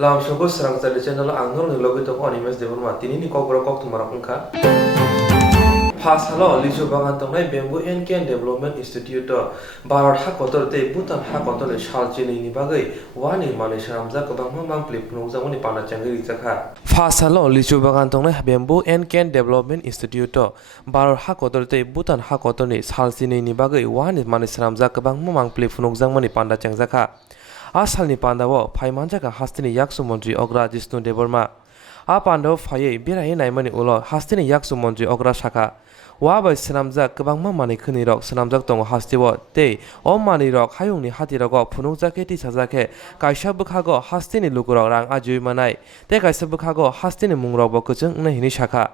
Langsung Swrangchati channel angno ni logi to animes devon matini ni Kokborok Koktwma rakungka. Pasalo lisu bagan tongnai bamboo and can development institute Bharat hakotor te Bhutan hakotor salchini ni bagai wani mani saramja kobangma mangpli pnujamoni pana changri chakha. Pasalo lisu bagan tongnai bamboo and can development institute Bharat hakotor te Bhutan hakotor ni salchini ni bagai wani mani saramja kobangma mangpli pnujamoni pana changjakha. Asalni pandawo phaimanja hastini yaksu mantri ogra Jishnu Deborma a pandaw phaiye birai naimani ulo hastini yaksu mantri ogra shaka wa bai sanamjak kwbangma manui khunirok sanamjak tongo hastiwo tei o manirok hayungni hatirogo phunukjake tisajake kaisa bukhago hastini lukurok rang ajui manai tei kaisa bukhago hastini mungrok bo kuchung wngnai hini shaka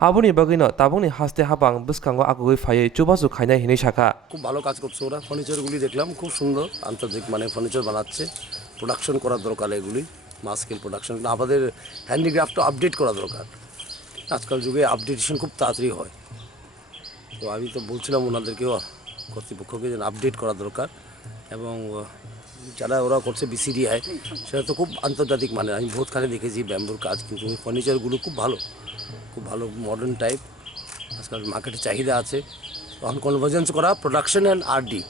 aboni bagino tabungni haste habang buskango agugui phaiye chubachu khainai hini shaka খুব ভালো কাজ করছে ওরা ফার্নিচারগুলি দেখলাম খুব সুন্দর আন্তর্জাতিক মানে ফার্নিচার বানাচ্ছে প্রোডাকশন করার দরকার এগুলি মাস স্কেল প্রোডাকশন আমাদের হ্যান্ডিক্রাফটটা আপডেট করা দরকার আজকাল যুগে আপডেটেশন খুব তাড়াতাড়ি হয় তো আমি তো বলছিলাম ওনাদেরকেও কর্তৃপক্ষকে যেন আপডেট করা দরকার এবং যারা ওরা করছে বিসিডিআই সেটা তো খুব আন্তর্জাতিক মানে আমি বহুতখানে দেখেছি ব্যাম্বুর কাজ কিন্তু ওই ফার্নিচারগুলো খুব ভালো মডার্ন টাইপ আজকাল মার্কেটে চাহিদা আছে তখন কনভার্জেন্স করা প্রোডাকশন অ্যান্ড আরডি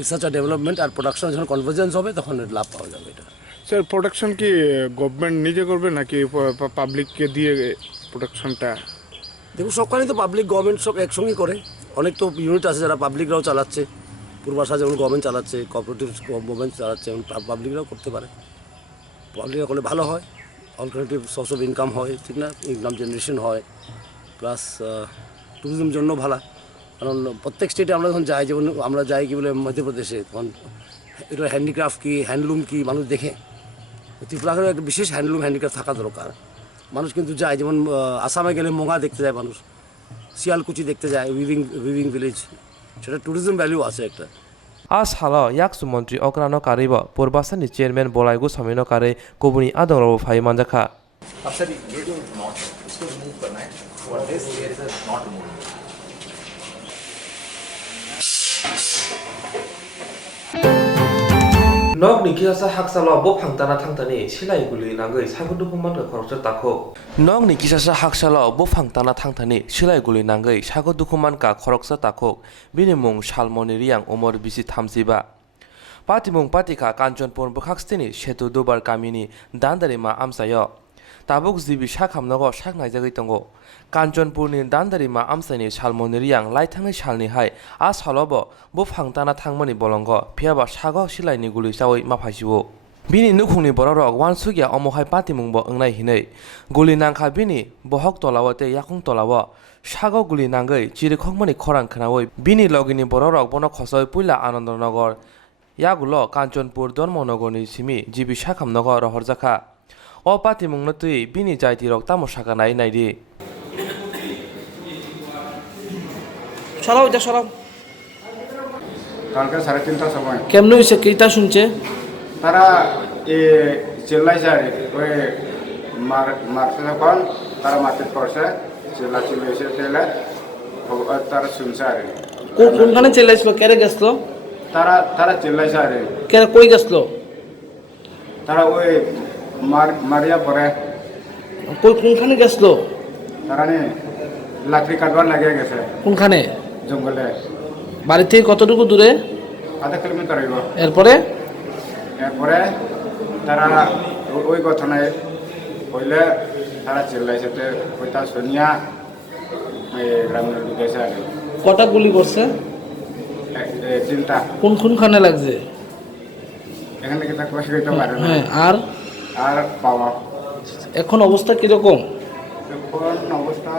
রিসার্চ আর ডেভেলপমেন্ট আর প্রোডাকশন যখন কনভার্জেন্স হবে তখন লাভ পাওয়া যাবে এটা স্যার প্রোডাকশন কি গভর্নমেন্ট নিজে করবে নাকি পাবলিককে দিয়ে প্রোডাকশনটা দেখুন সবখানে তো পাবলিক গভর্নমেন্ট সব একসঙ্গেই করে অনেক তো ইউনিট আছে যারা পাবলিকরাও চালাচ্ছে পূর্বাশা যেমন গভর্নমেন্ট চালাচ্ছে কোঅপারেটিভ গভর্নমেন্ট চালাচ্ছে এবং পাবলিকরাও করতে পারে পাবলিকরা করলে ভালো হয় অল্টারনেটিভ সোর্স অফ ইনকাম হয় ঠিক না ইনকাম জেনারেশন হয় প্লাস ট্যুরিজমের জন্য ভালো কারণ প্রত্যেক স্টেটে আমরা যখন যাই যেমন আমরা যাই কি বলে মধ্যপ্রদেশে তখন এটা হ্যান্ডিক্রাফট কি হ্যান্ডলুম কি মানুষ দেখে ত্রিপুরার একটা বিশেষ হ্যান্ডিক্রাফট থাকা দরকার মানুষ কিন্তু যায় যেমন আসামে গেলে মোঙা দেখতে যায় মানুষ শিয়ালকুচি দেখতে যায় উইভিং ভিলেজ সেটা ট্যুরিজম ভ্যালু আছে একটা Asalo yaksu mantri okrano karibo purbasani chairman bolaigu samino kare kobuni adoro phai manjakha sir ये जो नॉट इसको रिमूव करना है और this air is not remove Nog ni kisasa haksalo bo phangtana thangtani silai guli nangai sagudu puman ka khoroksa takho Nog ni kisasa haksalo bo phangtana thangtani silai guli nangai sagudu kuman ka khoroksa takho binimung salmoni riang umor bisi thamsiba Patimung patika Kanchanpur bukhaksini setu dubar kamini dandari ma amsayo Tabuk zibi shakhamnago shaknaijagoi tongo Kanchanpurni dandari ma amsani salmoni riang laithangni salni hai a salobo bo phangtana thangmani bolongo phiaba sago silaini guli sawai maphasibo Bini nukhungni bororok wansugya omohai patimungbo ongnai hinei guli nangkha bini bohok tolawo te yakung tolawo sago guli nangai chirikhokmani khorang khnawoi bini logini bororok bono khosoi puila Anandnagar yagulo Kanchanpur Dharmanagorni simi jibi shakhamnago rohorjakha O patimungno tui bini jaitirok tamo sakanai naidi সরাও এটা সরাও কালকে 3:30টার সময় কেমন হইছে কিটা শুনছে তারা চিল্লাইছে আর ওই মারছে যখন তারা মারপিট করছে চিল্লাইছে তেলে তারা শুনছে আর কোনখানে চেল্লাইছিল কেরে গেছিল তারা চিল্লাইছে আর কেরে কই গেছিল তারা ওই মারিয়া পরে কোনখানে গেছিল তারা লাকড়ি কাটবার লাগিয়ে গেছে কোনখানে জঙ্গলে বাড়ি থেকে কতটুকু দূরে আধা কিলোমিটার হইব এরপরে তারা ওই ঘটনায় হইলে তারা চিল্লাইছে ওইটা শুনিয়া গ্রামের ঢুকেছে আর কটা গুলি করছে 3টা কোনখানে লাগছে এখানে কি তা কষ্ট করতে পারে না হ্যাঁ আর পাওয়া এখন অবস্থা কিরকম এখন অবস্থা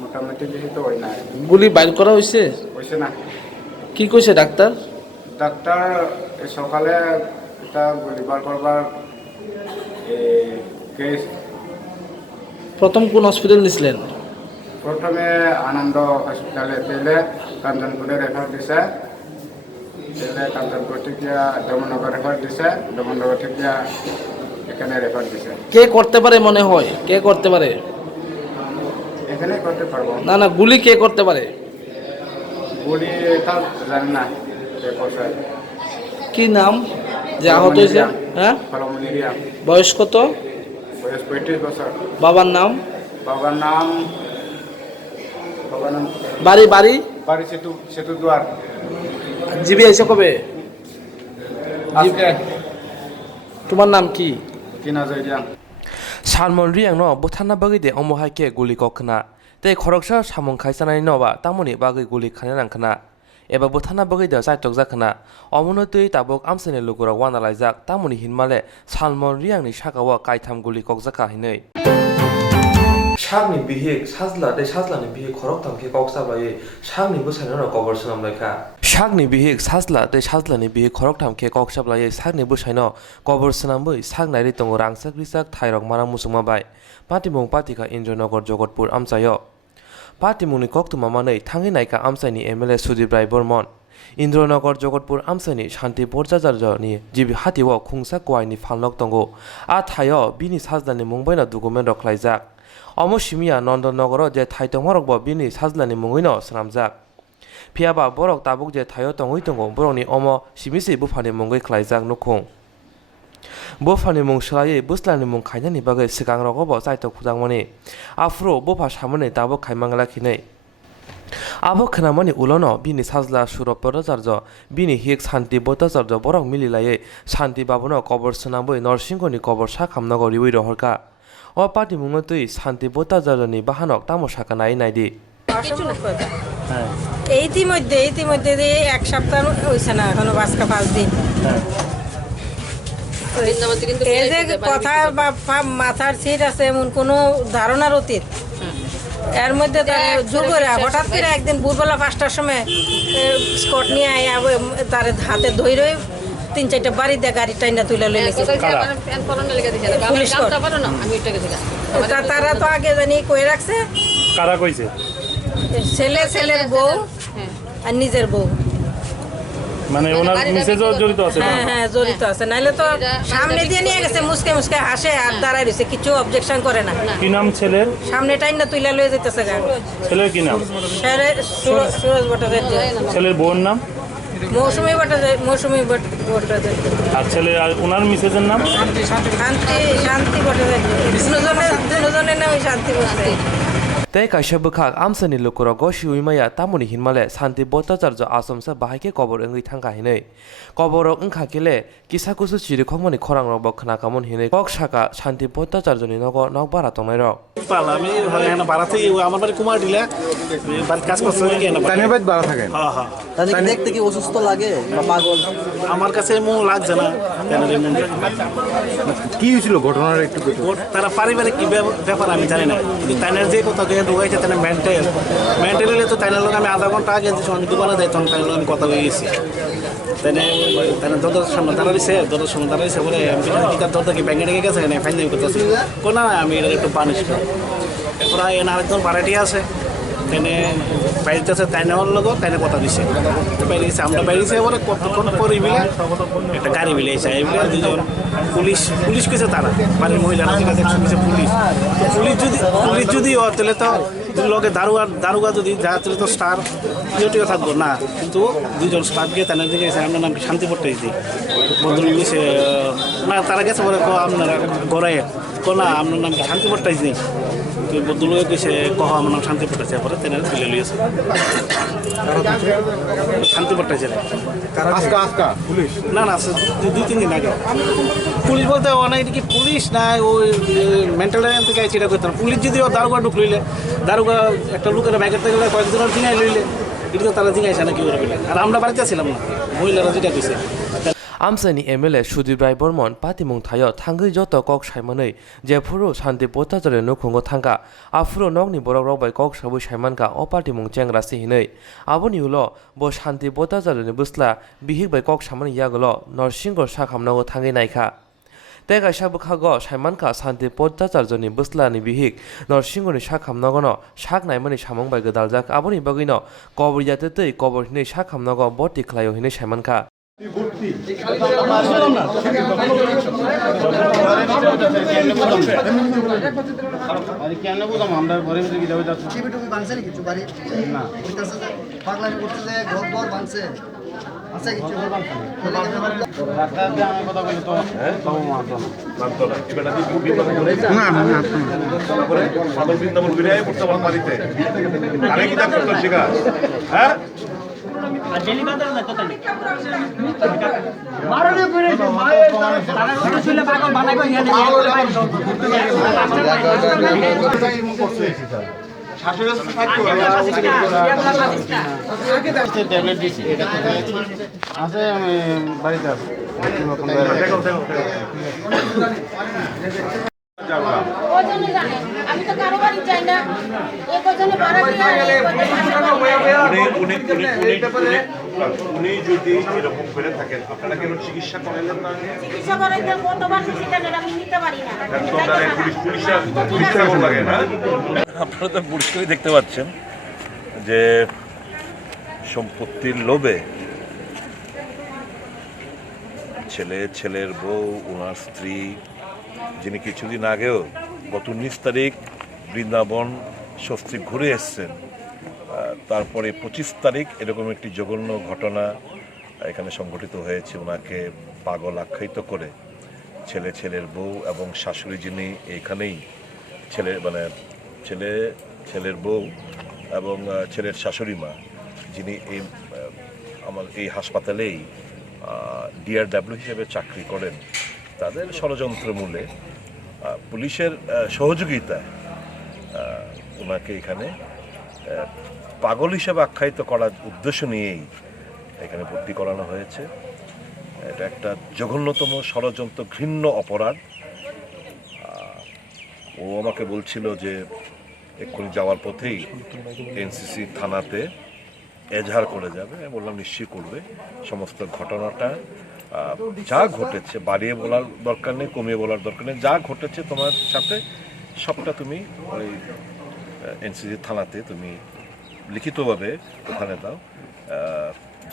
মোটামুটি বেশি তো হয় না গুলি বাইর করা হয়েছে না কি কইছে ডাক্তার সকালে এটা গুলিবার করবার কেস প্রথম কোন হসপিটাল নিছিলেন প্রথমে আনন্দ হসপিটালে পেলে কাঞ্চনপুরে রেফার দিছে কাঞ্চনপুর থেকে দমনগর রেফার দিছে দমনগর থেকে এখানে রেফার দিছে কে করতে পারে মনে হয় কে করতে পারে এখানে করতে পারবো না গুলি কে করতে পারে গুলি তাও জানি না কে করছে কি নাম যে আহত হয়েছে হ্যাঁ ফলমুনিরিয়া বয়স কত বয়স 35 বছর। বাবার নাম? বাবার নাম বাড়ি বাড়ি বাড়ি সেতু দুয়ার। জিবি এসে কবে? আজকে তোমার নাম কি? কিনা জয়দিয়ান। সালমন রিয়াং ন বুথানা বাগै de omo haike guli kokna tei khoroksa samung khaisanai no ba tamoni bagै guli khane rangkhana eba buthana bagai de saitok jakhana omono tui tabok amsene lugura wana laijak tamoni hinmale salmon riang ni sakawa kaitham guli kokjaka hinei Shagni bihik sajla de sajlani bihik khorok tamke koksa bai shagni busaino kobor sunam lekha Shagni bihik sajla de sajlani bihik khorok tamke koksa blai shagni busaino kobor sunam bai sagnai ri tongo rangsak risak thairok marang musungma bai patimung patika Indranogor Jogotpur amsayo Patimungni Koktwma manei thangi naika amsaini MLA Sudip Rai Bormon Indranogor Jogotpur amsaini Shanti Borjajarjoni jibi hatiwo khungsa kwaini phalnok tongo a thayo bini sajlani mungbaina document roklaijak Omo Shimia Nondonogoro je Thaitongorok bo bini sajlani mungino sramjak Phiaba borok tabuk je thayo tongoi tongo borokni omo simisi bufani mungoi khlaijak nukhung Bofani mung shlai buslani mung khainani bagai sigangrogo bo chaitok khujangmani afro bofa samone tabuk khaimangla khinei Abo khnamani ulono bini sajla suroporajarjo bini hik Shanti Botajarjo borok mililai Shanti babuno kobor sunamboi Norsingoni kobor sakhamnago riwi rohorka O party mungo tui Shanti Botajarjoni bahanok tamo sakanai naidi ইতিমধ্যে যে এক সপ্তাহ হয়েছে না এখনো 5 দিন এই যে কথা বা মাথার সিট আছে এমন কোনো ধারণার অতীত এর মধ্যে জোর করে হঠাৎ করে একদিন ভোরবেলা 5টার সময় স্কট নিয়ে তার হাতে ধরে 3-4টা বাড়ি দিয়ে গাড়ি টাইনা তুলে লইছে তারা তো আগে জানি কই রাখছে কারা কইছে ছেলের বউ আর নিজের বউ মানে ওনার মেসেজও জড়িত আছে হ্যাঁ জড়িত আছে নাইলে তো সামনে দিয়ে নিয়ে গেছে মুসকে হাসে আর দাঁড়ায় রয়েছে কিছু অবজেকশন করে না কি নাম ছেলের সামনে টাইনা তুইলা লয়ে যাইতেছে ছেলের কি নাম সুরজ ভট্টাচার্য ছেলের বোন নাম মৌসুমী ভট্টাচার্য আর ছেলে আর ওনার মেসেজের নাম শান্তি ভট্টাচার্য দুজনের নামই শান্তি Bhattacharya Tei kaisa bukhak amsani lukuro goshi uimaya tamoni hinmale Shanti Botajarjo asomsa bahaike kobor engui thangka hinei koborok wngkha kele kisakusu chiri khongmani khorangrok bo khnakamon hinei kok saka Shanti Botajarjoni nogo nokbara tongnai আমি এখানে ভাড়া থেকে আমার বাড়ি কুমার ডিলা বাড়ির কাজ করতে তানিয়া বাড়ি ভাড়া থাকেন? হ্যাঁ হ্যাঁ তাহলে দেখতে কি অসুস্থ লাগে বা পাগল? আমার কাছে এমন লাগছে না কি হয়েছিল ঘটনার একটু তারা পারিবারিক কি ব্যাপার আমি জানি না কিন্তু তাইনার যে কথা ঢুকাইছে তাই মেন্টাল হলে তো তাইনার লোক আমি আধা ঘন্টা আগে আমি দোকানে যাই তখন তাইনার আমি কথা হয়ে গেছি তাইনা দরজার সামনে দাঁড়াইছে বলে আমি পিছনে দরজা কি ব্যাঙ্গে ডেকে গেছে ফাইন দাবি করতেছি না আমি এটা একটু পানিশ এরপর এনে আরেকজন ভাড়াটি আছে তাইনে বাইরেছে তাই নেওয়ার লোক তাইনে কথা দিছে বাইরে গেছে আমরা বাইরে গেছে এবারে কতক্ষণ পরে মিলে একটা গাড়ি মিলে এসে এই মিলে দুজন পুলিশ কেছে তারা বাড়ির মহিলারা ঠিক আছে কিছু পুলিশ যদি তাহলে তো লোকে দারুগা যদি যা তাহলে তো স্টার ইউটিও থাকবো না কিন্তু দুজন স্টাফ গিয়ে তাদের দিকে গেছে আমরা নাম শান্তি পড়তে দিই বন্ধুরা গেছে না তারা গেছে বলে আপনারা গড়াই না আপনার নাম শান্তি পড়তে দিই তো বদলুয়ে কইছে কহ আমার নাম শান্তি পড়তেছে পরে তেনার তুলে লিয়েছে শান্তি পড়তেছে আজকা পুলিশ না 2-3 দিন আগে পুলিশ বলতে অনেক কি পুলিশ না ওই মেন্টাল থেকে আইছে এটা করতে পুলিশ যদি দারোগা ঢুকলিলে দারোগা একটা লোকের ব্যাগের থেকে কয়েকজনের জিঙাই লইলে এটা তো তারা জিঙাইছে না কি করবে আর আমরা বাড়িতে ছিলাম না মহিলারা যেটা কইছে Amsani MLA Sudip Rai Bormon patimung thayo thangui joto kok saimanei jefuru Shanti Botajarjo nukhungo thangka afuro nokni borok rokbai kok sabu saimanka o patimung chengrasi hinei aboni ulo bo Shanti Botajarjoni busla bihik bai kok samani yagulo Norsingor sakhamnago thangi naikha Tei kaisa bukhago saimanka Shanti Botajarjoni buslani bihik Norsingoni sakhamnagono saknaimani samung bai godaljak aboni bagino kobriyate tei kobor hinei sakhamnago boti khlaio hinei saimanka আমি তো কারো বাড়ি যাই না এ কজনে ভাড়া উনি যদি এরকম করে থাকেন আপনারা কেন চিকিৎসা করাইলেন না? চিকিৎসা করাইতে কতবার সেটা আমি নিতে পারি না। আপনারা তো পরিষ্কারই দেখতে পাচ্ছেন যে সম্পত্তির লোভে ছেলের বউ, ওনার স্ত্রী, যিনি কিছুদিন আগেও গত 19 তারিখ বৃন্দাবন স্বস্তি ঘুরে এসছেন, তারপরে 25 তারিখ এরকম একটি জঘন্য ঘটনা এখানে সংঘটিত হয়েছে। ওনাকে পাগল আখ্যায়িত করে ছেলের বউ এবং শাশুড়ি, যিনি এখানেই ছেলের বউ এবং ছেলের শাশুড়ি মা, যিনি এই হাসপাতালেই DRW হিসেবে চাকরি করেন, তাদের ষড়যন্ত্রমূলে পুলিশের সহযোগিতায় ওনাকে এখানে পাগল হিসেবে আখ্যায়িত করার উদ্দেশ্য নিয়েই এখানে ভর্তি করানো হয়েছে। এটা একটা জঘন্যতম ষড়যন্ত্র, ঘৃণ্য অপরাধ। ও আমাকে বলছিল যে এক্ষুনি যাওয়ার পথেই NCC থানাতে এজাহার করে যাবে। আমি বললাম নিশ্চয়ই করবে। সমস্ত ঘটনাটা যা ঘটেছে বাড়িয়ে বলার দরকার নেই, কমিয়ে বলার দরকার নেই। যা ঘটেছে তোমার সাথে সবটা তুমি ওই NCC থানাতে তুমি লিখিতভাবে ওখানে দাও,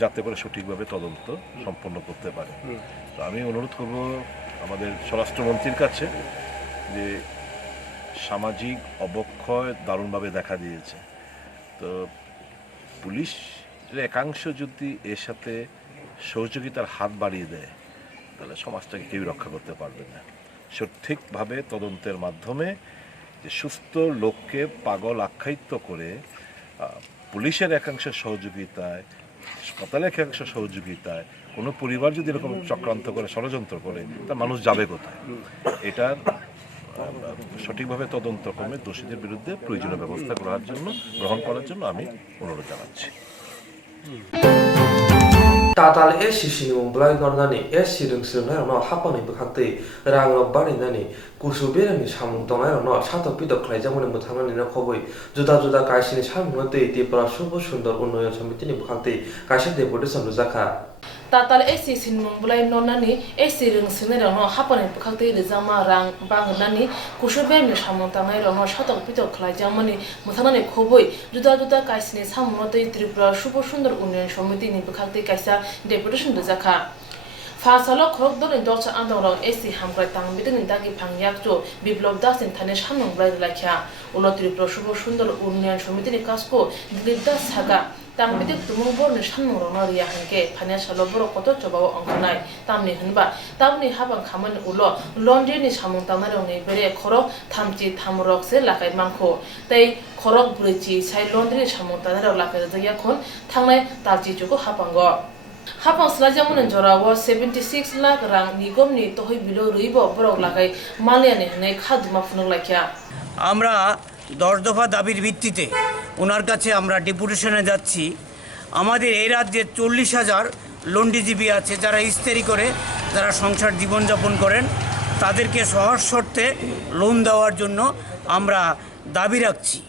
যাতে করে সঠিকভাবে তদন্ত সম্পন্ন করতে পারে। তো আমি অনুরোধ করব আমাদের স্বরাষ্ট্রমন্ত্রীর কাছে যে সামাজিক অবক্ষয় দারুণভাবে দেখা দিয়েছে। তো পুলিশের একাংশ যদি এর সাথে সহযোগিতার হাত বাড়িয়ে দেয় তাহলে সমাজটাকে কেউ রক্ষা করতে পারবে না। সঠিকভাবে তদন্তের মাধ্যমে যে সুস্থ লোককে পাগল আখ্যায়িত করে পুলিশের একাংশ সহযোগিতায়, হাসপাতালের একাংশ সহযোগিতায় কোনো পরিবার যদি এরকম চক্রান্ত করে, ষড়যন্ত্র করে, তা মানুষ যাবে কোথায়? এটার সঠিকভাবে তদন্ত ক্রমে দোষীদের বিরুদ্ধে প্রয়োজনীয় ব্যবস্থা গ্রহণ করার জন্য আমি অনুরোধ জানাচ্ছি। Tatal sini umblai gornani sirung no hapani bkhakti rang barinani kusu berani samung tongai no satok pidok khlaijamoni muthamani no khoboi juda kaisini samung tei tipra subo sundor unnoyon samitini bkhakti kaisi deputation rujaka Tatal sin mumblai nonani sirung sinero no hapani bkhakti rijama rang bangnani kusu berani samung tongai no satok pidok khlaijamoni muthamani khoboi juda kaisini samung tei tripura subo sundor unnoyon samitini bkhakti kaisa deputation rujaka Fasalo khorok doni dolcha andorong hamgrai tangbidini dagi phangyakcho biplop dasin thane samung blai lakha ulotri proshubo sundor unnoyon samitini kasko dilipda saga Tangbidik tumubor ni samung ronoriya hanke phane saloboro koto chobao angkhanai tamni hunba tamni habang khamani ulo laundry ni samung tanarong ni bere khorok thamchi thamrok se lakai mangkho tei khorok brichi sai laundry samung tanarong lakai jaya khon thangnai talchi chuko hapango Hapang selajamon jorawo 76 lakh rang nigom ni tohoi bilo ruibo borok lagai maliani hne khaduma phunuk lakya আমরা 10 দফা দাবির ভিত্তিতে ওনার কাছে আমরা ডেপুটেশনে যাচ্ছি। আমাদের এই রাজ্যে 40,000 লন্ডিজীবী আছে যারা ইস্তেরি করে, যারা সংসার জীবনযাপন করেন, তাদেরকে সহজ শর্তে লোন দেওয়ার জন্য আমরা দাবি রাখছি।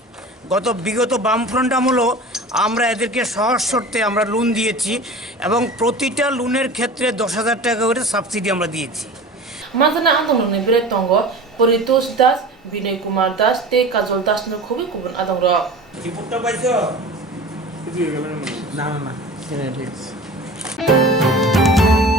বিগত বামফ্রন্ট আমলও আমরা এদেরকে সহজ শর্তে আমরা লোন দিয়েছি এবং প্রতিটা লোনের ক্ষেত্রে 10,000 টাকা করে সাবসিডি আমরা দিয়েছি। Mazana andoloni berek tongo Poritos Das, Binay Kumar Das, te Kajol Das no খুবই কুবন আদংরা রিপোর্টটা পাইছো? না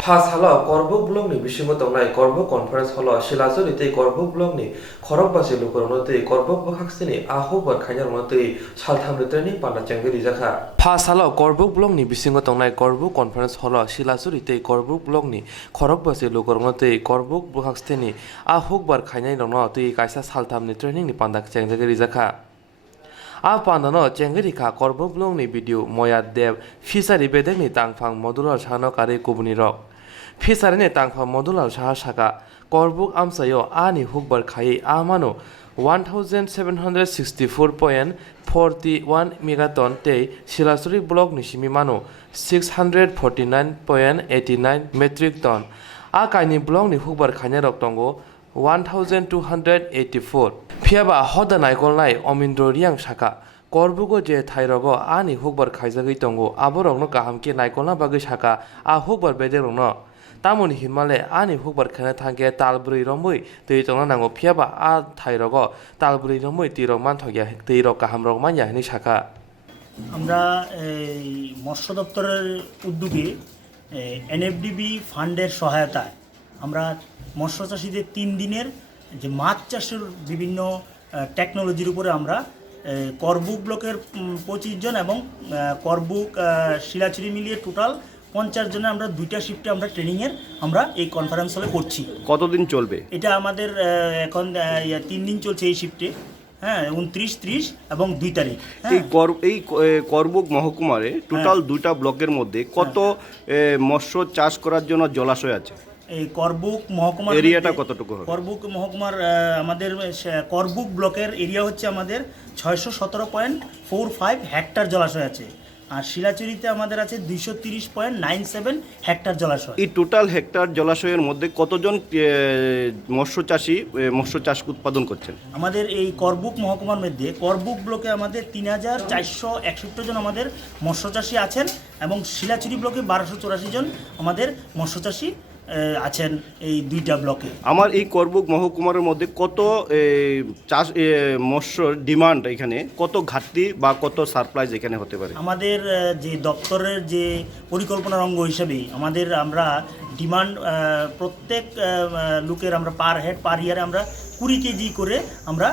Pas halo Korbuk blog ni bisingo tongnai Korbuk conference halo Silazuri tei Korbuk blog ni khorok basi lukorno tei Korbuk bokhaksini ahu bar khanyarno tei saltham retreni panda chengri rijaka. Pas halo Korbuk blog ni bisingo tongnai Korbuk conference halo Silazuri tei Korbuk blog ni khorok basi lukorno tei Korbuk bokhaksini ahu bar khanyarno tei kaisa saltham ni training ni panda chengri rijaka. A pandano chengri kha Korbuk blog ni video moya dev fisari bedek ni tangphang modular sano kare kubuni rok. Fisari ni tangphang modular saha saka Korbuk amsayo ani hukbar khai amano 1764.41 megaton tei Silasuri blog ni simi mano 649.89 metric ton. A kaini blog ni hukbar khanya rok tongo 1284. Phiaba hoda naikolnai omindro riang saka Korbugo je thairogo ani hukbar khaijagoi tongo aborokno kahamke naikolna bagoi saka a hukbar bederongno tamoni himale ani hukbar khana thangke talbrui romoi tei tongna nango phiaba a thairogo talbrui romoi tirok manthogya teirok kahamrok manya hini saka আমরা এই মৎস্য দপ্তরের উদ্যোগে এনএফডিবি ফান্ডের সহায়তায় আমরা মৎস্য চাষীদের 3 দিনের যে মাছ চাষের বিভিন্ন টেকনোলজির উপরে আমরা করবুক ব্লকের 25 জন এবং করবুক শিলাচুরি মিলিয়ে টোটাল 50 জনের আমরা দুইটা শিফটে আমরা ট্রেনিংয়ের আমরা এই কনফারেন্স হলে করছি। কতদিন চলবে এটা আমাদের এখন 3 দিন চলছে এই শিফটে, হ্যাঁ 29, 30 এবং 2 তারিখ। এই করবুক মহকুমারে টোটাল দুইটা ব্লকের মধ্যে কত মৎস্য চাষ করার জন্য জলাশয় আছে? এই করবুক মহকুমার এরিয়াটা কতটুকু হবে? করবুক মহকুমার আমাদের করবুক ব্লকের এরিয়া হচ্ছে আমাদের 617.45 হেক্টর জলাশয় আছে, আর শিলাচুরিতে আমাদের আছে 230.97 হেক্টর জলাশয়। এই টোটাল হেক্টর জলাশয়ের মধ্যে কতজন মৎস্য চাষী মৎস্য চাষ উৎপাদন করছেন? আমাদের এই করবুক মহকুমার মধ্যে করবুক ব্লকে আমাদের 3461 জন আমাদের মৎস্য চাষী আছেন এবং শিলাচুরি ব্লকে 1284 জন আমাদের মৎস্য চাষী আছেন এই দুইটা ব্লকে। আমার এই করবুক মহকুমার মধ্যে কত চাষ মৎস্যর ডিমান্ড, এখানে কত ঘাটতি বা কত সারপ্লাইজ এখানে হতে পারে? আমাদের যে দপ্তরের যে পরিকল্পনার অঙ্গ হিসেবে আমরা ডিমান্ড প্রত্যেক লোকের আমরা পার হেড পার ইয়ারে আমরা 20 কেজি করে আমরা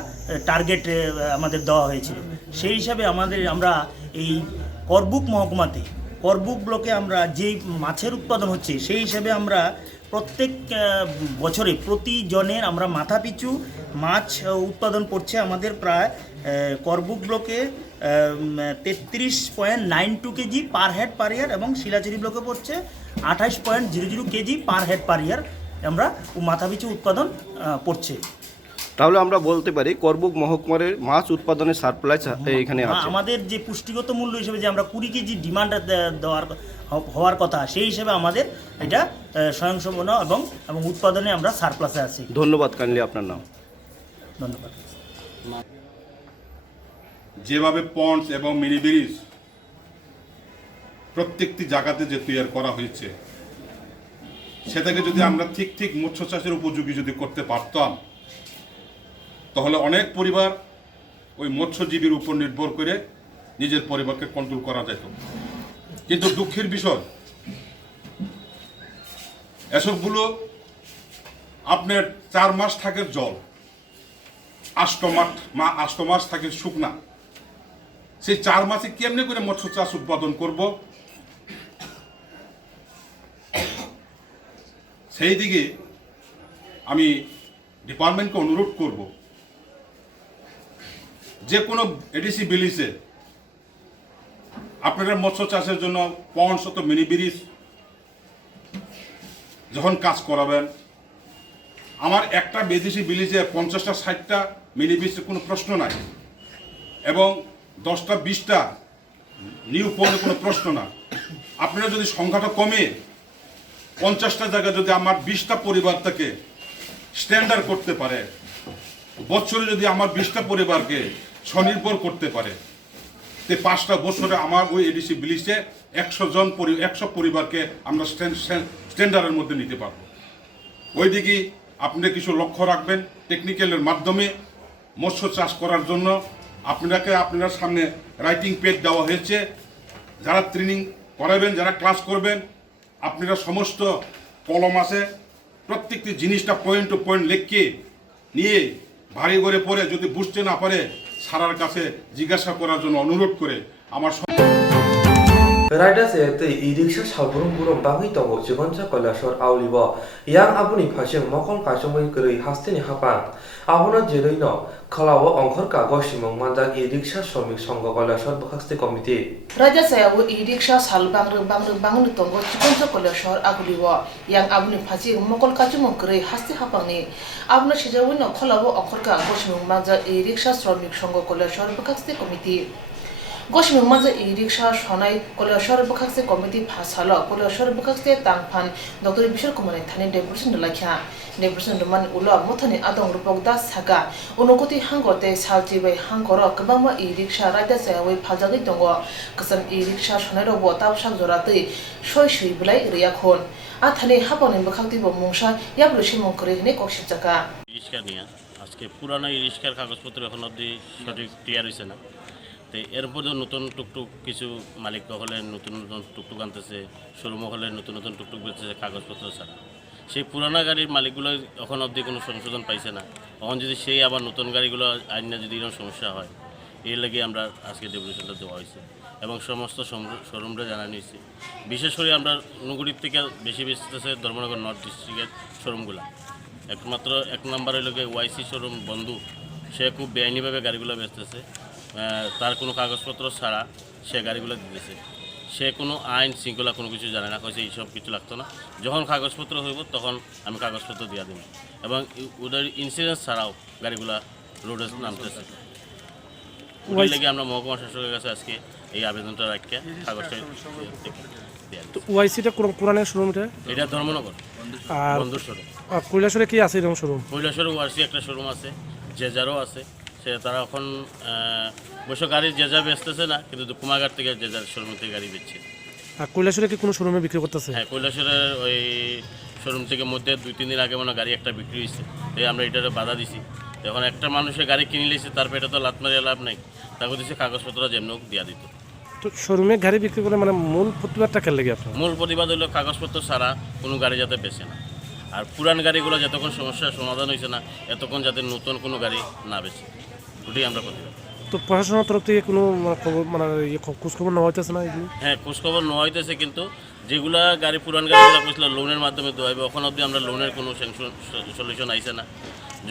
টার্গেট আমাদের দেওয়া হয়েছিল। সেই হিসাবে আমরা এই করবুক মহকুমাতে করবুক ব্লকে আমরা যে মাছের উৎপাদন হচ্ছে সেই হিসাবে আমরা প্রত্যেক বছরে প্রতি জনের আমরা মাথা পিছু মাছ উৎপাদন করছে আমাদের প্রায় করবুক ব্লকে 33.92 কেজি পার হেড পার ইয়ার এবং শিলাচুরি ব্লকে পড়ছে 28.00 কেজি পার হেড পার ইয়ার আমরা মাথা পিছু উৎপাদন পড়ছে। তাহলে আমরা বলতে পারি করবুক মহকুমার মাছ উৎপাদনের সারপ্লাইজ এখানে আছে। আমাদের যে পুষ্টিগত মূল্য হিসেবে যে আমরা 20 কেজি ডিমান্ড হওয়ার কথা সেই হিসেবে আমাদের এটা স্বয়ংসম্পূর্ণ এবং উৎপাদনে আমরা সারপ্লাসে আছি। ধন্যবাদ। কাইন্ডলি আপনার নাম? ধন্যবাদ। যেভাবে পন্ডস এবং মিনি ব্রিজ প্রত্যেকটি জায়গাতে যে তৈরি করা হয়েছে সেটাকে যদি আমরা ঠিক মৎস্য চাষের উপযোগী যদি করতে পারতাম তাহলে অনেক পরিবার ওই মৎস্যজীবীর উপর নির্ভর করে নিজের পরিবারকে কন্ট্রোল করা যেত। কিন্তু দুঃখের বিষয় এসবগুলো আপনার 4 মাস থাকে জল, 8 মাস থাকে শুকনা। সেই 4 মাসে কেমনে করে মৎস্য চাষ উৎপাদন করব সেই দিকে আমি ডিপার্টমেন্টকে অনুরোধ করব যে কোনো এডিসি বিলিসে আপনারা মৎস্য চাষের জন্য পন্ডস অত মিনি ব্রিজ যখন কাজ করাবেন আমার একটা বিদেশি বিলিজে 50টা 60টা মিনি ব্রিজের কোনো প্রশ্ন নাই এবং 10টা 20টা নিউ পন্ডের কোনো প্রশ্ন না। আপনারা যদি সংখ্যাটা কমে 50টা জায়গায় যদি আমার 20টা পরিবার থেকে স্ট্যান্ডার্ড করতে পারে, বছরে যদি আমার 20টা পরিবারকে স্বনির্ভর করতে পারে, তে 5টা বছরে আমার ওই এডিসি বিলিজে 100 পরিবারকে আমরা স্ট্যান্ডার্ডের মধ্যে নিতে পারবো। ওইদিকে আপনি কিছু লক্ষ্য রাখবেন। টেকনিক্যালের মাধ্যমে মৎস্য চাষ করার জন্য আপনার সামনে রাইটিং পেড দেওয়া হয়েছে। যারা ট্রেনিং করাবেন, যারা ক্লাস করবেন, আপনারা সমস্ত কলম আছে, প্রত্যেকটি জিনিসটা পয়েন্ট টু পয়েন্ট লিখে নিয়ে ভারী করে পড়ে যদি বুঝতে না পারে স্যারের কাছে জিজ্ঞাসা করার জন্য অনুরোধ করে আমার Raida sayate i-rickshaw salburung burung bangi tongo Swrangchati Kailasor Aulibo yang abuni phasing mokol kasumui gori hastini hapang abono jeroi no khalao ongkhor kagoj simong manjak i-rickshaw shramik songho Kailasor Bokaksti Committee Raja sayawo i-rickshaw sal bangrung tongo Swrangchati Kailasor Aulibo yang abuni phasing mokol kasumung gori hasti hapangni abono sijawo no khalao ongkhor kagoj simong manjak i-rickshaw shramik songho Kailasor Bokaksti Committee Gosming maza i-rickshaw sonai Kailasor Bokaksti Committee phasalo Kailasor Bokaksti tangphan Dr. Bishal Kumar thani deputation lakha deputation man ulo mothani adong rupok das saka unokoti hangote salji bai hangoro kabangma i-rickshaw raida sayawai phajagi tongo kasam i-rickshaw sonai ro botap sak joratei soi sui bulai riyakhon athani haponi Bokakti bo mungsa yablu simong kore hine kokship jaka i-rickshaw niya আজকে পুরানো i-rickshaw কাগজপত্র এখন অবধি সঠিক clear হইছে না তো এরপরে নতুন টুকটুক কিছু মালিক হলে নতুন নতুন টুকটুক আনতেছে শোরুম হলে নতুন নতুন টুকটুক বেচতেছে কাগজপত্র ছাড়া সেই পুরানো গাড়ির মালিকগুলো এখন অবধি কোনো সংশোধন পাইছে না তখন যদি সেই আবার নতুন গাড়িগুলো আইন না যদি এরকম সমস্যা হয় এর লাগে আমরা আজকে ডেপুটেশনটা দেওয়া হয়েছে এবং সমস্ত শোরুমরা জানানো হয়েছে বিশেষ করে আমরা নগরীর থেকে বেশি বেচতেছে ধর্মনগর নর্থ ডিস্ট্রিক্টের শোরুমগুলো একমাত্র এক নম্বর হইল ওয়াইসি শোরুম বন্ধু সে খুব বেআইনিভাবে গাড়িগুলো বেচতেছে তার কোনো কাগজপত্র ছাড়া সে গাড়িগুলো দিতেছে সে কোনো আইন শৃঙ্খলা কোনো কিছু জানে না কইছে এইসব কিছু লাগতো না যখন কাগজপত্র হইব তখন আমি কাগজপত্র দিয়ে দেব এবং ওদের ইন্স্যুরেন্স ছাড়াও গাড়িগুলো রোডে নামতেছে ওই লাগে আমরা মহকুমা শাসকের কাছে আজকে এই আবেদনটা রাখিয়া কাগজটা ওয়াইসিটা কোন পুরানের শোরুমটা এটা ধর্মনগর আর বন্ধুর শোরুম আর কৈলাসরে কি আছে এরকম শোরুম কৈলাসরে ওয়াইসি একটা শোরুম আছে জেজারও আছে সে তারা এখন বসে গাড়ি জেজা বেচতেছে না কিন্তু কুমাঘাট থেকে জেজার শোরুম থেকে গাড়ি বেচছে আর কৈলাসরে কি কোনো শোরুমে বিক্রি করতেছে হ্যাঁ কৈলাসরের ওই শোরুম থেকে মধ্যে 2-3 দিন আগে মনে গাড়ি একটা বিক্রি হয়েছে তাই আমরা এটারে বাধা দিছি এখন একটা মানুষের গাড়ি কিনে নিয়েছে তারপর এটা তো লাত মারিয়ে লাভ নাই তাকে দিচ্ছে কাগজপত্র যেমন হোক দিয়া দিত তো শোরুমে গাড়ি বিক্রি করে মানে মূল প্রতিবাদটা কেন লাগে আপনার মূল প্রতিবাদ হলো কাগজপত্র ছাড়া কোনো গাড়ি যাতে বেচে না আর পুরান গাড়িগুলো যতক্ষণ সমস্যার সমাধান হয়েছে না এতক্ষণ যাতে নতুন কোনো গাড়ি না বেচে ওটাই আমরা প্রতিবাদ তো প্রশাসনের তরফ থেকে কোনো খবর মানে খোঁজখবর নেওয়া হইতেছে না এগুলো হ্যাঁ খোঁজখবর নেওয়া হইতেছে কিন্তু যেগুলা গাড়ি পুরান গাড়িগুলো কইছিল লোনের মাধ্যমে দেওয়া হবে এখন অবধি আমরা লোনের কোনো সলিউশন আইছে না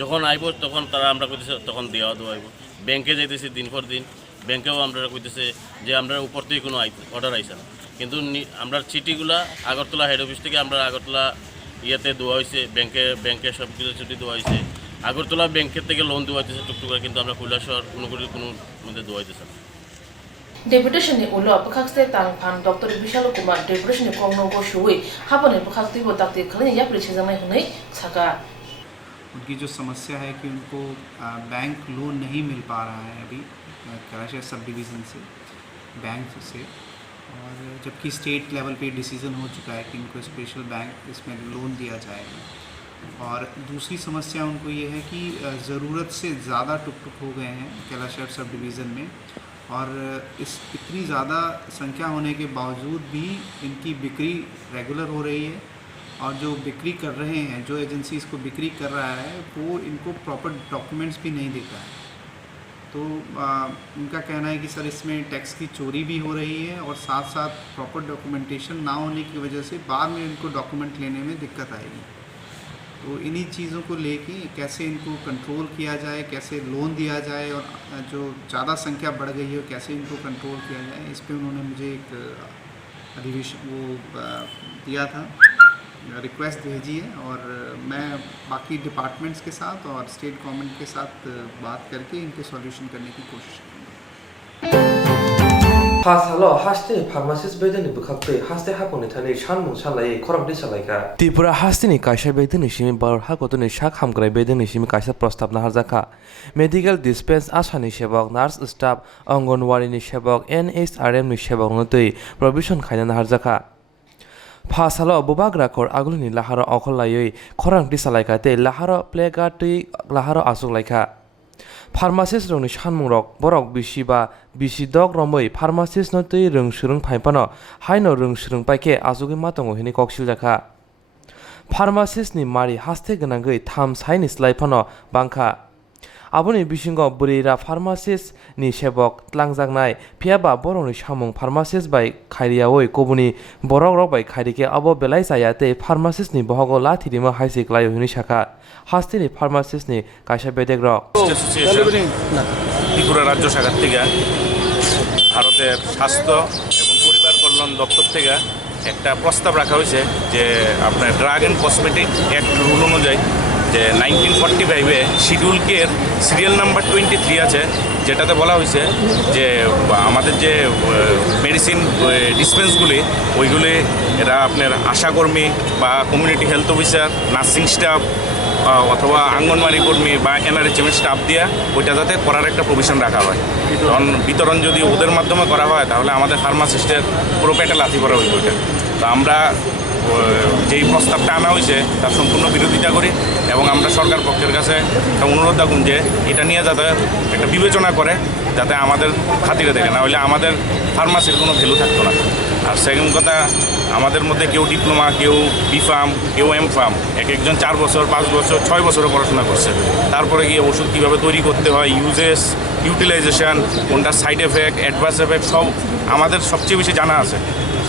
যখন আইব তখন তারা আমরা কইতেছে তখন দেওয়া হইব ব্যাংকে যাইতেছি দিন পর দিন ব্যাংকেও আমরা কইতেছে যে আমরা উপর থেকে কোনো অর্ডার আইছে না কিন্তু আমরা চিঠিগুলা আগরতলা হেড অফিস থেকে আমরা আগরতলা ইয়েতে দেওয়া হয়েছে ব্যাংকে সব কিছু চিঠি দেওয়া হয়েছে আগরতলা ব্যাংকের থেকে লোন দেওয়া হইতেছে টুকটুক কিন্তু আমরা কৈলাসহর কোনো মধ্যে দেওয়া হইতেছে না Deputation ni ulo Bokaksti tangphan Dr. Bishal Kumar deputation ni kongno go shui hapone Bokaksti bo takti khane ya priche jamai hunai saka उनकी जो समस्या है कि उनको बैंक लोन नहीं मिल पा रहा है अभी कैलाशर सब डिवीज़न से बैंक से और जबकि स्टेट लेवल पे डिसीज़न हो चुका है कि इनको स्पेशल बैंक इसमें लोन दिया जाएगा और दूसरी समस्या उनको ये है कि ज़रूरत से ज़्यादा टुक हो गए हैं कैलाशर सब डिवीज़न में और इतनी ज़्यादा संख्या होने के बावजूद भी इनकी बिक्री रेगुलर हो रही है और जो बिक्री कर रहे हैं जो एजेंसी इसको बिक्री कर रहा है वो इनको प्रॉपर डॉक्यूमेंट्स भी नहीं देता है तो उनका कहना है कि सर इसमें टैक्स की चोरी भी हो रही है और साथ साथ प्रॉपर डॉक्यूमेंटेशन ना होने की वजह से बाद में इनको डॉक्यूमेंट लेने में दिक्कत आएगी तो इन्हीं चीज़ों को लेके कैसे इनको कंट्रोल किया जाए कैसे लोन दिया जाए और जो ज़्यादा संख्या बढ़ गई है कैसे इनको कंट्रोल किया जाए इस पर उन्होंने मुझे एक अधिवेशन वो दिया था रिक्वेस्ट भेजी है और मैं बाकी डिपार्टमेंट्स के साथ और स्टेट गवर्नमेंट के साथ बात करके इनके सॉल्यूशन करने की कोशिश करूँगा Pasalo hastini pharmacist bedeni bukakte haste haponi thani shanmung shalai khorokdi salaika Tripura hastini kaisa bedeni simi bar hakotoni shak hamgrai bedeni simi kaisa prostab na harjaka medical dispense asani sebok nurse staff angonwari ni sebok NHRM ni sebok notoi provision khaina na harjaka Pasalo bubagra kor agulni laharo okhollayoi khorangdi salaika te laharo plegati laharo asuk laika Pharmacist rongni shanmungrok borok bisi ba bisi dog romoi pharmacist no tei rungsrung phaipano haino rungsrung paike ajugi matongo hini koksil jaka फार्मासिस्टनि मारि हास्ते गोनांगै थाम साइनि स्लाइफानो बांखा आबुनि बिसिंगाव बुरैरा फार्मासिस्टनि सेबक tlangjaknai phiaba borokni samung pharmacist बाय खायरियावै कबुनि borok rok bai खायरिके abo belai sayate फार्मासिस्टनि बहगो लाथिरिमो हाइसिक लायो हिनि शाखा हास्तेनि फार्मासिस्टनि कायसा बेदेक रक ত্রিপুরা রাজ্য শাখার থেকে ভারতের স্বাস্থ্য এবং পরিবার কল্যাণ দপ্তর থেকে একটা প্রস্তাব রাখা হয়েছে যে আপনার drug and cosmetic act rule অনুযায়ী যে 1945-এ শিডিউল কে এর সিরিয়াল নাম্বার 23 আছে, যেটাতে বলা হয়েছে যে আমাদের যে মেডিসিন ডিসপেন্সগুলি ওইগুলি এরা আপনার আশাকর্মী বা community health officer, nursing staff অথবা আঙ্গনওয়াড়ি কর্মী বা এনআরএচএমের স্টাফ দিয়ে ওইটা যাতে করার একটা প্রভিশন রাখা হয়। কারণ বিতরণ যদি ওদের মাধ্যমে করা হয় তাহলে আমাদের ফার্মাসিস্টের পুরো পেটে লাথি করা হইবে ওইটা। তো আমরা যেই প্রস্তাবটা আনা হয়েছে তার সম্পূর্ণ বিরোধিতা করি এবং আমরা সরকার পক্ষের কাছে একটা অনুরোধ রাখুন যে এটা নিয়ে যাতে একটা বিবেচনা করে, যাতে আমাদের খাতিরে দেখে, না হলে আমাদের ফার্মাসির কোনো ভ্যালু থাকতো না। আর সেকেন্ড কথা, আমাদের মধ্যে কেউ ডিপ্লোমা, কেউ বিফার্ম, কেউ এমফার্ম, একজন 4 বছর 5 বছর 6 বছরও পড়াশোনা করছে। তারপরে গিয়ে ওষুধ কীভাবে তৈরি করতে হয়, ইউজেস, ইউটিলাইজেশন, কোনটা সাইড এফেক্ট, অ্যাডভার্স এফেক্ট সব আমাদের সবচেয়ে বেশি জানা আছে।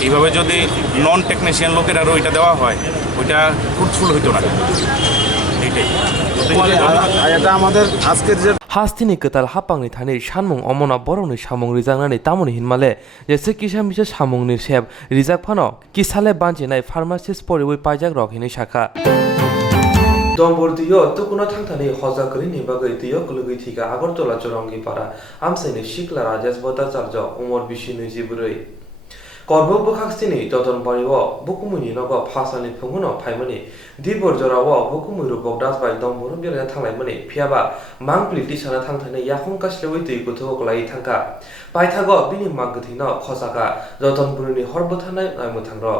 এইভাবে যদি নন টেকনিশিয়ান লোকের আরও ওইটা দেওয়া হয়, ওইটা ফ্রুটফুল হইতো না। এইটাই এটা আমাদের আজকের যে हास्तिनि कताल हापांनि थानि सानमुं अमना बर'नि सामुं रिजांनानै तामुनि हिनमाले जेसे किसान बिसे सामुंनि सेब रिजाक फानो किसाले बानजिनाय फार्मासिस्ट परिवै पाइजाक रक हिनि शाखा दंबर दियो तुकुना थांथानि हजाकरिनि बागै दियो कुलुगै थिगा आगरतला चरंगि पारा आमसाइनि सिक्ला राजेश भट्टाचार्य उमर बिसि 24 Korbuk bukhaksini joton bariwo bukumuni nogo phasani phunguno phaimani dibor jorawo bukumui rupok dasbai dongborum jere thanglai phiaba mangpli tisana thangthane yakhung kaslewai tui kuthok lai thangka paithago bini magthino khosaka joton buruni horbothanai aimu thangro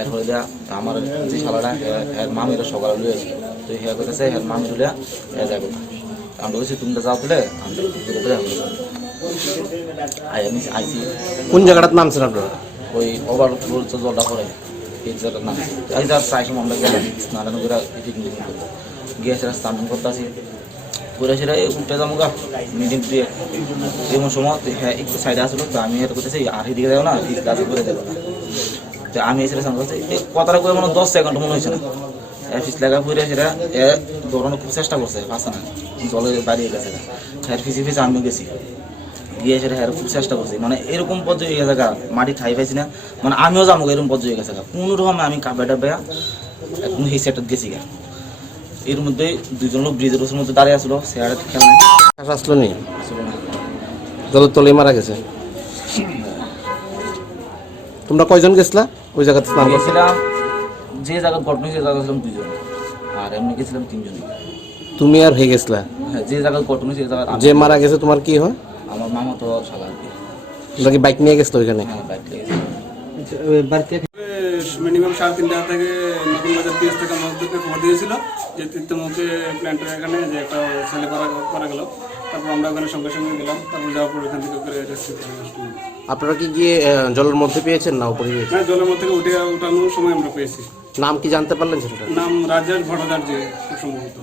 এরপরে দেয়া আমার যে শালাটা এর মামিরা সকালে লুয়ে আসলো, তো হ্যাঁ করতেছে এর মামি তুলে এ যাবে আমি বলছি তুমি তো যাও তুলে আমি আমি আইসি। কোন জায়গাটার নাম ছিল আপনার? ওই ওভার ফ্লোর জলটা পরে এই জায়গাটার নাম এই যার প্রায় সময় আমরা গেলাম স্নান করে পিকনিক করবো, গিয়ে সেটা স্নান করতেছি করে সেটা উঠে যাবো গা মিটিং দিয়ে এমন সময় হ্যাঁ একটু সাইডে আসলো, তো আমি এটা করতেছি আর এদিকে যাবো না গাছে করে দেবো না। তো আমি এসে কথাটা করে মনে 10 সেকেন্ড মনে হয়েছে না, ফিস লাগা ফুরে সেটা দৌড়ানোর খুব চেষ্টা করছে, পারছে না, জলে দাঁড়িয়ে গেছে, হ্যাঁ ফিসে ফিসে আমিও গেছি, গিয়ে সেটা হ্যাঁ খুব চেষ্টা করছি, মানে এরকম পর্যায়ে হয়ে গেছে গা মাটি ঠাই পাইছি না, মানে আমিও যাবো এরকম পর্যায়ে গেছে গা কোনো রকম আমি কাপড়টা বেয়া এখন সেই সেটত গেছি গা। এর মধ্যে 2 জন লোক ব্রিজের ওপর মধ্যে দাঁড়িয়ে আসলো, সেটা খেয়াল নাই আসলো নি জলের তলে মারা গেছে। তোমরা কয়জন গেছিলা ওই জায়গাতে স্নান করতে? গেছিলাম যে জায়গা ঘটনা সেই জায়গা ছিলাম 2 জন, আর এমনি গেছিলাম 3 জন। তুমি আর হয়ে গেছিলা? হ্যাঁ, যে জায়গা ঘটনা সেই জায়গা। যে মারা গেছে তোমার কি হয়? আমার মামা তো শালা আর কি। তোমরা কি বাইক নিয়ে গেছিলো ওইখানে? হ্যাঁ, বাইক নিয়ে গেছিলাম। মিনিমাম 3:30 থেকে নতুন বাজার পিএস থেকে আমাদেরকে খবর দিয়েছিল যে তীর্থমুখে প্ল্যান্টের এখানে যে একটা ছেলে করা গেল। তারপর আমরা ওখানে সঙ্গে সঙ্গে গেলাম, তারপর যাওয়ার পর এখান থেকে করে রেস্কিউ করে আসলাম। আপনারা কি গিয়ে জলের মধ্যে পেয়েছেন না উপরে পেয়েছেন? হ্যাঁ, জলের মধ্যে উঠানোর সময় আমরা পেয়েছি। নাম কি জানতে পারলেন সেটা? নাম রাজেশ ভট্টাচার্য সম্ভবত।